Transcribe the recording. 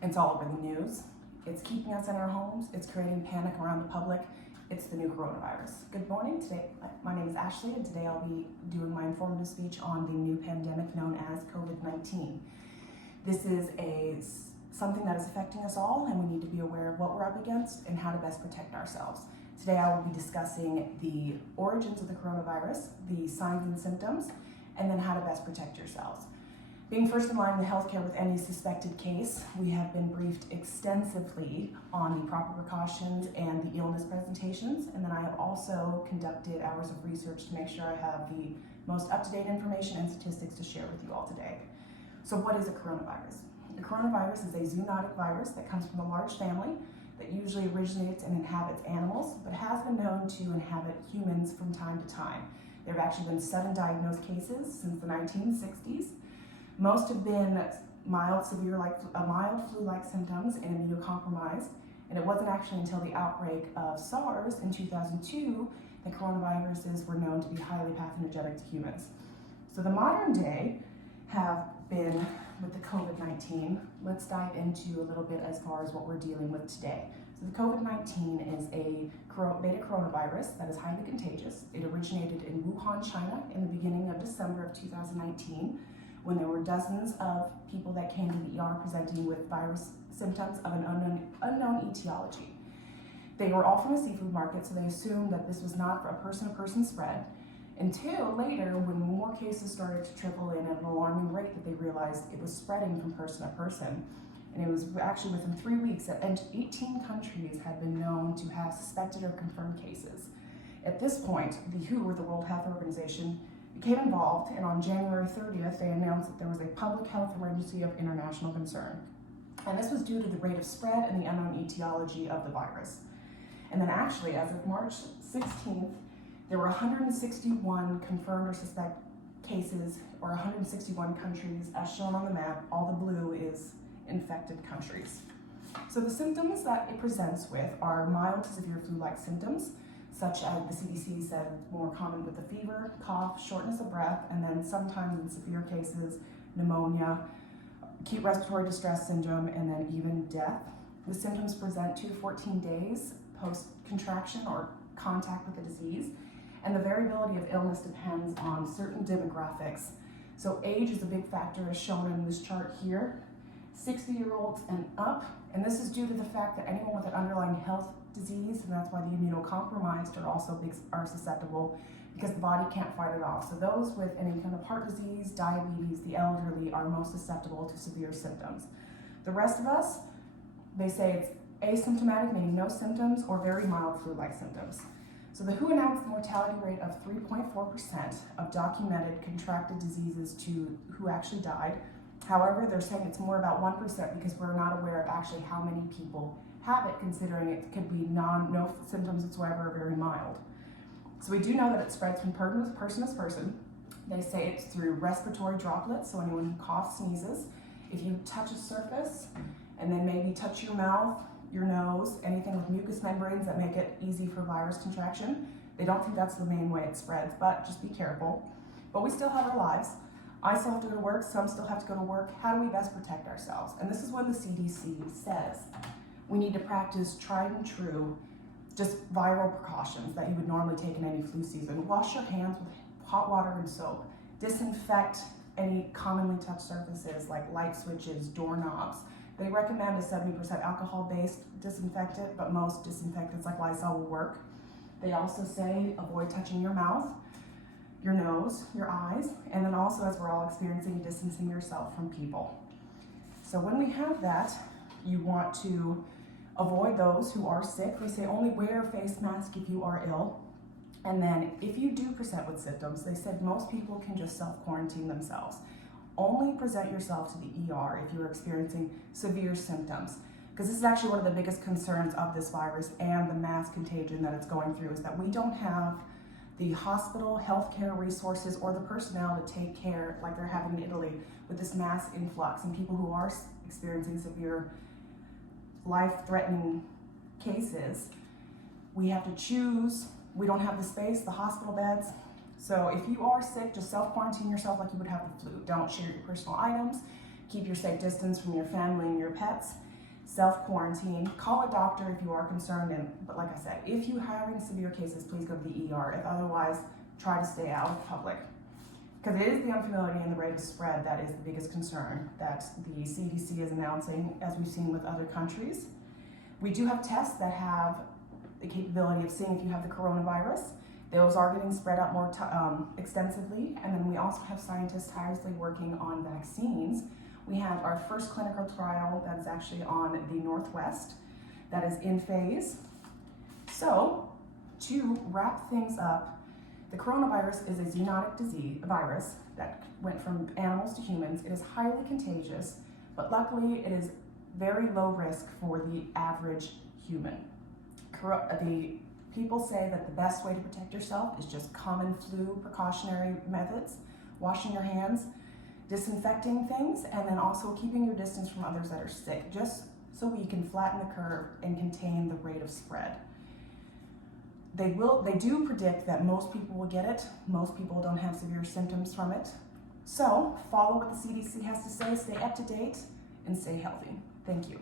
It's all over the news. It's keeping us in our homes. It's creating panic around the public. It's the new coronavirus. Good morning. Today, my name is Ashley, and today I'll be doing my informative speech on the new pandemic known as COVID-19. This is something that is affecting us all, and we need to be aware of what we're up against and how to best protect ourselves. Today I will be discussing the origins of the coronavirus, the signs and symptoms, and then how to best protect yourselves. Being first in line in the healthcare with any suspected case, we have been briefed extensively on the proper precautions and the illness presentations, and then I have also conducted hours of research to make sure I have the most up-to-date information and statistics to share with you all today. So what is a coronavirus? A coronavirus is a zoonotic virus that comes from a large family that usually originates and inhabits animals, but has been known to inhabit humans from time to time. There have actually been 7 diagnosed cases since the 1960s. Most have been mild flu-like symptoms and immunocompromised, and it wasn't actually until the outbreak of SARS in 2002 that coronaviruses were known to be highly pathogenic to humans. So the modern day have been with the COVID-19. Let's dive into a little bit as far as what we're dealing with today. So the COVID-19 is a beta coronavirus that is highly contagious. It originated in Wuhan, China in the beginning of December of 2019, when there were dozens of people that came to the ER presenting with virus symptoms of an unknown etiology. They were all from a seafood market, so they assumed that this was not a person-to-person spread, until later, when more cases started to trickle in at an alarming rate, that they realized it was spreading from person to person. And it was actually within 3 weeks that 18 countries had been known to have suspected or confirmed cases. At this point, the WHO, or the World Health Organization, became involved, and on January 30th, they announced that there was a public health emergency of international concern. And this was due to the rate of spread and the unknown etiology of the virus. And then actually, as of March 16th, there were 161 confirmed or suspect cases, or 161 countries, as shown on the map. All the blue is infected countries. So the symptoms that it presents with are mild to severe flu-like symptoms, such as the CDC said more common with the fever, cough, shortness of breath, and then sometimes in severe cases, pneumonia, acute respiratory distress syndrome, and then even death. The symptoms present 2 to 14 days post-contraction or contact with the disease. And the variability of illness depends on certain demographics. So age is a big factor, as shown in this chart here. 60-year-olds and up, and this is due to the fact that anyone with an underlying health disease, and that's why the immunocompromised are susceptible, because the body can't fight it off. So those with any kind of heart disease, diabetes, the elderly are most susceptible to severe symptoms. The rest of us, they say it's asymptomatic, meaning no symptoms, or very mild flu-like symptoms. So the WHO announced the mortality rate of 3.4% of documented contracted diseases to who actually died. However, they're saying it's more about 1% because we're not aware of actually how many people have it, considering it could be no symptoms whatsoever, or very mild. So we do know that it spreads from person to person. They say it's through respiratory droplets, so anyone who coughs, sneezes. If you touch a surface and then maybe touch your mouth, your nose, anything with mucous membranes that make it easy for virus contraction. They don't think that's the main way it spreads, but just be careful. But we still have our lives. I still have to go to work, some still have to go to work. How do we best protect ourselves? And this is what the CDC says. We need to practice tried and true, just viral precautions that you would normally take in any flu season. Wash your hands with hot water and soap. Disinfect any commonly touched surfaces like light switches, doorknobs. They recommend a 70% alcohol-based disinfectant, but most disinfectants like Lysol will work. They also say avoid touching your mouth, your nose, your eyes, and then also, as we're all experiencing, distancing yourself from people. So when we have that, you want to avoid those who are sick. We say only wear a face mask if you are ill. And then if you do present with symptoms, they said most people can just self-quarantine themselves. Only present yourself to the ER if you're experiencing severe symptoms, because this is actually one of the biggest concerns of this virus and the mass contagion that it's going through, is that we don't have the hospital, healthcare resources, or the personnel to take care, like they're having in Italy, with this mass influx and people who are experiencing severe life-threatening cases. We have to choose. We don't have the space, the hospital beds. So if you are sick, just self-quarantine yourself like you would have the flu. Don't share your personal items. Keep your safe distance from your family and your pets. self-quarantine, call a doctor if you are concerned, but like I said, if you're having severe cases, please go to the ER. If otherwise, try to stay out of public. Because it is the unfamiliarity and the rate of spread that is the biggest concern that the CDC is announcing, as we've seen with other countries. We do have tests that have the capability of seeing if you have the coronavirus. Those are getting spread out more extensively. And then we also have scientists tirelessly working on vaccines. We have our first clinical trial that is actually on the Northwest that is in phase. So to wrap things up, the coronavirus is a zoonotic virus that went from animals to humans. It is highly contagious, but luckily it is very low risk for the average human. The people say that the best way to protect yourself is just common flu precautionary methods, washing your hands, disinfecting things, and then also keeping your distance from others that are sick, just so we can flatten the curve and contain the rate of spread. They do predict that most people will get it. Most people don't have severe symptoms from it. So follow what the CDC has to say, stay up to date, and stay healthy. Thank you.